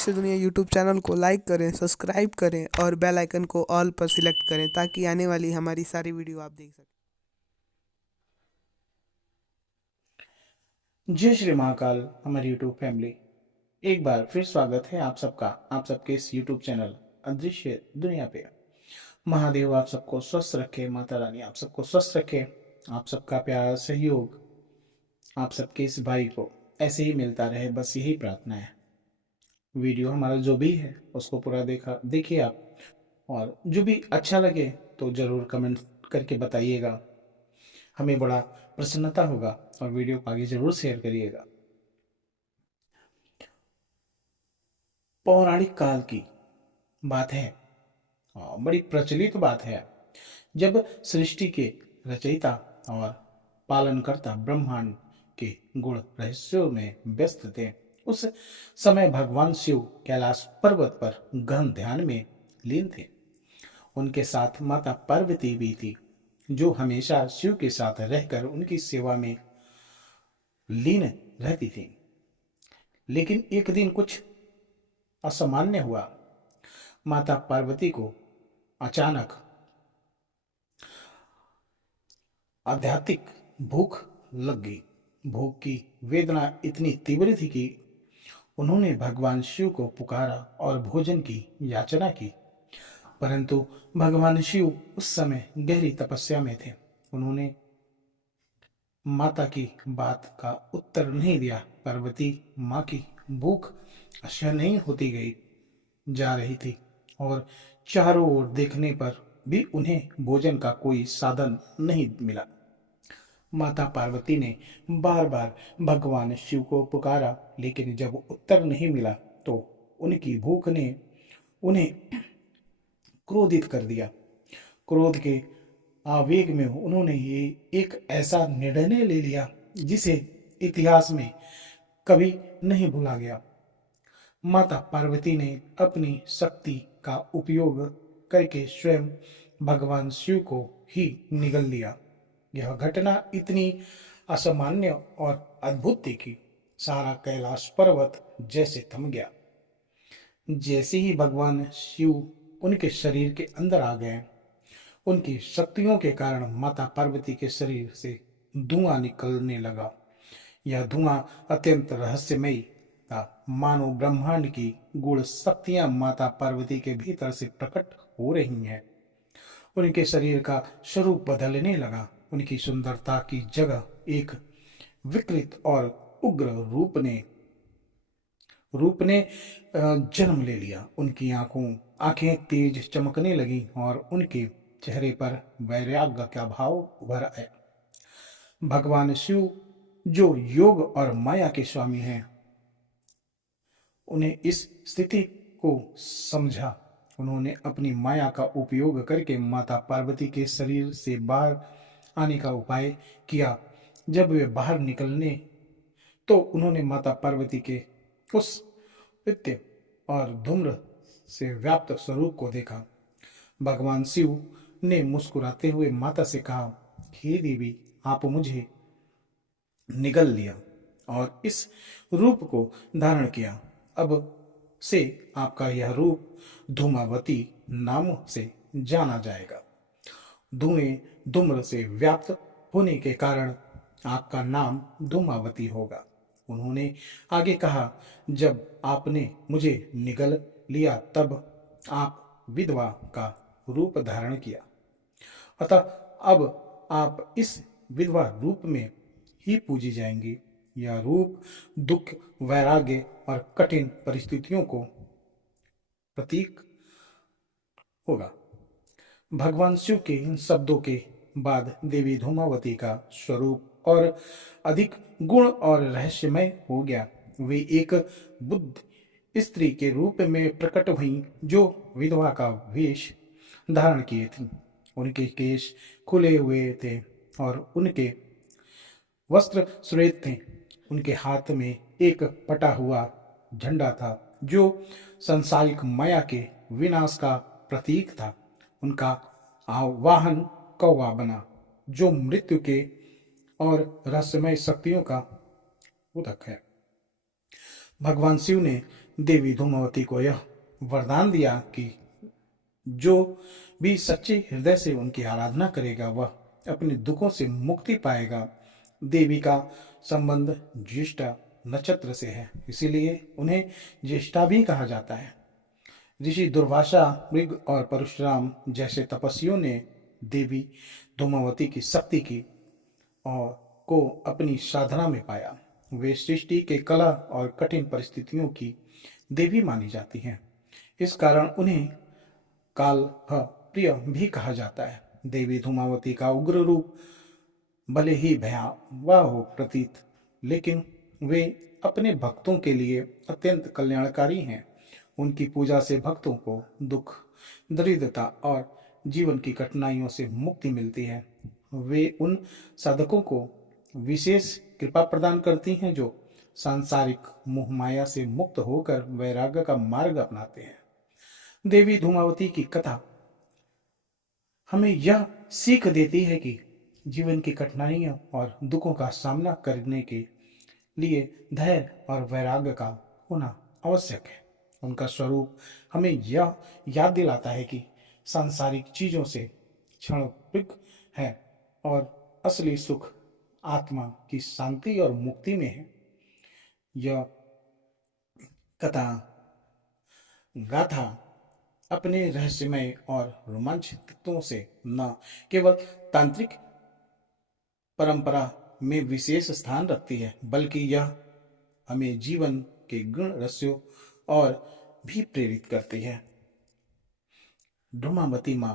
अदृश्य दुनिया YouTube channel को लाइक करें, सब्सक्राइब करें और बेल आइकन को ऑल पर सिलेक्ट करें ताकि आने वाली हमारी सारी वीडियो आप देख सकें। जय श्री महाकाल। हमारी यूट्यूब फैमिली, एक बार फिर स्वागत है आप सबका, आप सबके इस यूट्यूब चैनल अदृश्य दुनिया पे। महादेव आप सबको स्वस्थ रखे, माता रानी आप सबको स्वस्थ रखे। आप सबका प्यार सहयोग आप सबके इस भाई को ऐसे ही मिलता रहे, बस यही प्रार्थना है। वीडियो हमारा जो भी है उसको पूरा देखिए आप, और जो भी अच्छा लगे तो जरूर कमेंट करके बताइएगा, हमें बड़ा प्रसन्नता होगा। और वीडियो को आगे जरूर शेयर करिएगा। पौराणिक काल की बात है, बड़ी प्रचलित बात है। जब सृष्टि के रचयिता और पालनकर्ता ब्रह्मांड के गुण रहस्यों में व्यस्त थे, उस समय भगवान शिव कैलाश पर्वत पर गहन ध्यान में लीन थे। उनके साथ माता पार्वती भी थी, जो हमेशा शिव के साथ रहकर उनकी सेवा में लीन रहती थी। लेकिन एक दिन कुछ असामान्य हुआ। माता पार्वती को अचानक आध्यात्मिक भूख लग गई। भूख की वेदना इतनी तीव्र थी कि उन्होंने भगवान शिव को पुकारा और भोजन की याचना की। परंतु भगवान शिव उस समय गहरी तपस्या में थे। उन्होंने माता की बात का उत्तर नहीं दिया। पार्वती माँ की भूख असह्य नहीं होती गई जा रही थी, और चारों ओर देखने पर भी उन्हें भोजन का कोई साधन नहीं मिला। माता पार्वती ने बार बार भगवान शिव को पुकारा, लेकिन जब उत्तर नहीं मिला तो उनकी भूख ने उन्हें क्रोधित कर दिया। क्रोध के आवेग में उन्होंने ये एक ऐसा निर्णय ले लिया जिसे इतिहास में कभी नहीं भूला गया। माता पार्वती ने अपनी शक्ति का उपयोग करके स्वयं भगवान शिव को ही निगल लिया। यह घटना इतनी असामान्य और अद्भुत थी कि सारा कैलाश पर्वत जैसे थम गया। जैसे ही भगवान शिव उनके शरीर के अंदर आ गए, उनकी शक्तियों के कारण माता पार्वती के शरीर से धुआं निकलने लगा। यह धुआं अत्यंत रहस्यमयी था, मानो ब्रह्मांड की गूढ़ शक्तियां माता पार्वती के भीतर से प्रकट हो रही हैं। उनके शरीर का स्वरूप बदलने लगा। उनकी सुंदरता की जगह एक विकृत और उग्र रूप ने जन्म ले लिया। उनकी आंखें तेज चमकने लगी और उनके चेहरे पर वैराग्य का भाव उभर आया। भगवान शिव, जो योग और माया के स्वामी हैं, उन्हें इस स्थिति को समझा। उन्होंने अपनी माया का उपयोग करके माता पार्वती के शरीर से बाहर आने का उपाय किया। जब वे बाहर निकलने तो उन्होंने माता पार्वती के उस नित्य और धूम्र से व्याप्त स्वरूप को देखा। भगवान शिव ने मुस्कुराते हुए माता से कहा, हे देवी, आप मुझे निगल लिया और इस रूप को धारण किया। अब से आपका यह रूप धूमावती नाम से जाना जाएगा। धुएं धूम्र से व्याप्त होने के कारण आपका नाम धूमावती होगा। उन्होंने आगे कहा, जब आपने मुझे निगल लिया तब आप विधवा का रूप धारण किया, अतः अब आप इस विधवा रूप में ही पूजी जाएंगी। यह रूप दुख, वैराग्य और कठिन परिस्थितियों को प्रतीक होगा। भगवान शिव के इन शब्दों के बाद देवी धूमावती का स्वरूप और अधिक गुण और रहस्यमय हो गया। वे एक बुद्ध स्त्री के रूप में प्रकट हुई, जो विधवा का वेश धारण किए थी। उनके केश खुले हुए थे और उनके वस्त्र श्वेत थे। उनके हाथ में एक पटा हुआ झंडा था, जो संसारिक माया के विनाश का प्रतीक था। उनका वाहन कौवा बना, जो मृत्यु के और रहस्यमय शक्तियों का उदक है। भगवान शिव ने देवी धूमावती को यह वरदान दिया कि जो भी सच्चे हृदय से उनकी आराधना करेगा वह अपने दुखों से मुक्ति पाएगा। देवी का संबंध ज्येष्ठा नक्षत्र से है, इसीलिए उन्हें ज्येष्ठा भी कहा जाता है। ऋषि दुर्वासा, मृग और परशुराम जैसे तपस्वियों ने देवी धूमावती की शक्ति की और को अपनी साधना में पाया। वे सृष्टि के कला और कठिन परिस्थितियों की देवी मानी जाती हैं। इस कारण उन्हें काल प्रिय भी कहा जाता है। देवी धूमावती का उग्र रूप भले ही भयावह हो प्रतीत, लेकिन वे अपने भक्तों के लिए अत्यंत कल्याणकारी हैं। उनकी पूजा से भक्तों को दुख, दरिद्रता और जीवन की कठिनाइयों से मुक्ति मिलती है। वे उन साधकों को विशेष कृपा प्रदान करती हैं जो सांसारिक मोह माया से मुक्त होकर वैराग्य का मार्ग अपनाते हैं। देवी धूमावती की कथा हमें यह सीख देती है कि जीवन की कठिनाइयों और दुखों का सामना करने के लिए धैर्य और वैराग्य का होना आवश्यक है। उनका स्वरूप हमें यह याद दिलाता है कि सांसारिक चीजों से क्षणिक है और असली सुख आत्मा की शांति और मुक्ति में है। यह कथा गाथा अपने रहस्यमय और रोमांचक तत्वों से न केवल तांत्रिक परंपरा में विशेष स्थान रखती है, बल्कि यह हमें जीवन के गुण रहस्यों और भी प्रेरित करती है। धूमावती माँ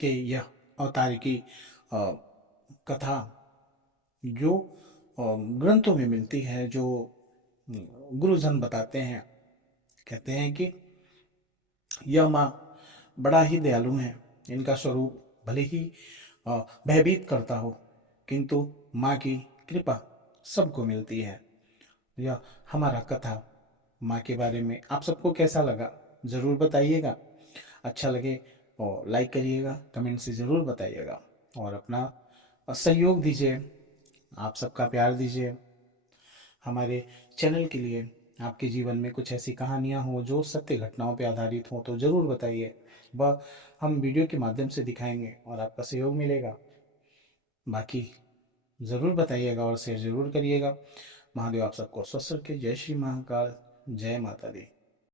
के यह अवतार की कथा जो ग्रंथों में मिलती है, जो गुरुजन बताते हैं, कहते हैं कि यह माँ बड़ा ही दयालु है। इनका स्वरूप भले ही भयभीत करता हो, किंतु माँ की कृपा सबको मिलती है। यह हमारा कथा माँ के बारे में आप सबको कैसा लगा ज़रूर बताइएगा। अच्छा लगे और लाइक करिएगा, कमेंट से ज़रूर बताइएगा और अपना सहयोग दीजिए। आप सबका प्यार दीजिए। हमारे चैनल के लिए आपके जीवन में कुछ ऐसी कहानियाँ हों जो सत्य घटनाओं पर आधारित हों तो ज़रूर बताइए। वह हम वीडियो के माध्यम से दिखाएंगे और आपका सहयोग मिलेगा। बाकी ज़रूर बताइएगा और शेयर ज़रूर करिएगा। महादेव आप सबको स्वस्थ रखे। जय श्री महाकाल, जय माता दी।